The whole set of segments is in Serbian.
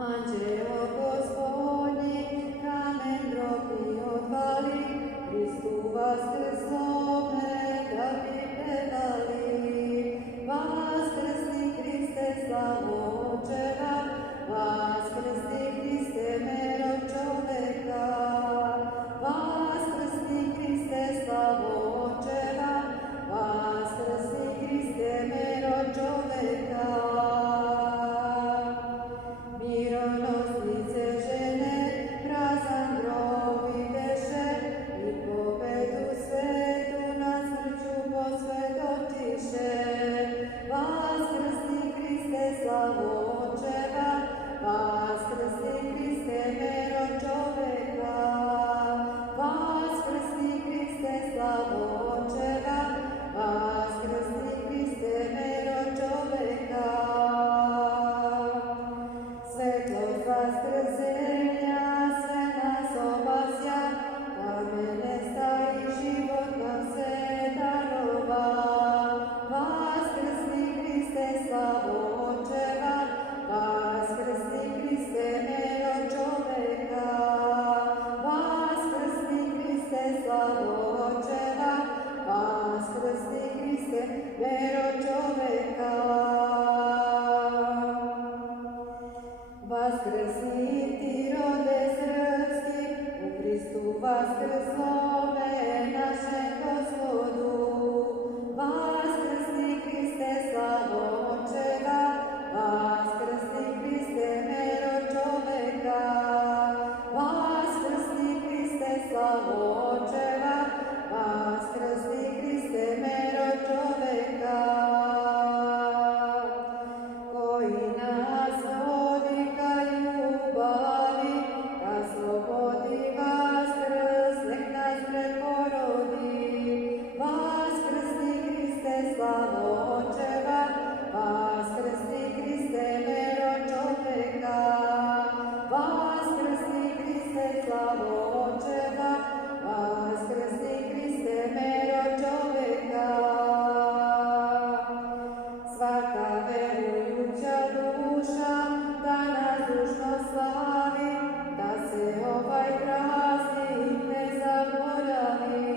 Anđeo Gospodnji, kamen grobi odvali, Hristu vaskrslovne da bi pevali. Vaskrsni Hriste, slavo Očeva, vaskrsni Hriste, mero čoveka. Vaskrsni Hriste, slavo Očeva, vaskrsni Hriste, mero čoveka. Mironosnice žene, prazan grob videše i pobedu svetu na smrću posvedočiše. Vaskrsni Hriste, slavo Očeva, vaskrsni Hriste, mero čoveka. Vaskrsni Hriste, slavo Očeva, vaskrsni Hriste, mero čoveka. Svetlost vaskrsenja sve nas obasja, kamenesta i život nam se darova. Vaskrsni Hriste, slavo Očeva, vaskrsni Hriste, mero čoveka. Vaskrsni Hriste, slavo Očeva, vaskrsni Hriste, mero čoveka. Vaskrsni ti rode srpski, u Hristu vaskrslove naše Gospodu. Vaskrsni Hriste, slavo Očeva, vaskrsni Hriste, mero čoveka. Vaskrsni Hriste, slavo Očeva, vaskrsni Hriste, mero čoveka. Koji nas vodi ka ljubavi, ka slobodi vaskrs, nek nas preporodi. Vaskrsni Hriste, slavo Očeva, vaskrsni Hriste, mero čoveka. Vaskrsni Hriste, slavo Očeva, vaskrsni Hriste, mero čoveka. Svaka verujuća duša da nas dušno slavi, da se ovaj praznik ne zaboravi.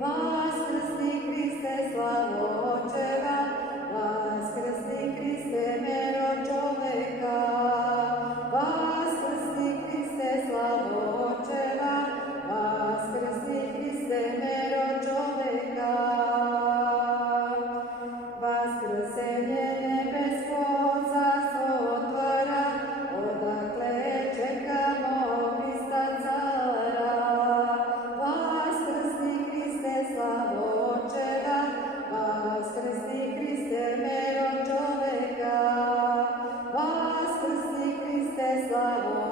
Vaskrsni Hriste, slavo Očeva, vaskrsni Hriste, mero čoveka. Vaskrsni Hriste, slavo Očeva, vaskrsni Hriste, mero čoveka. Vaskrsenje nebesko carstvo otvara, odakle čekamo Hrista cara. Vaskrsni Hriste, slavo Očeva, vaskrsni Hriste, mero čoveka. Vaskrsni Hriste, slavo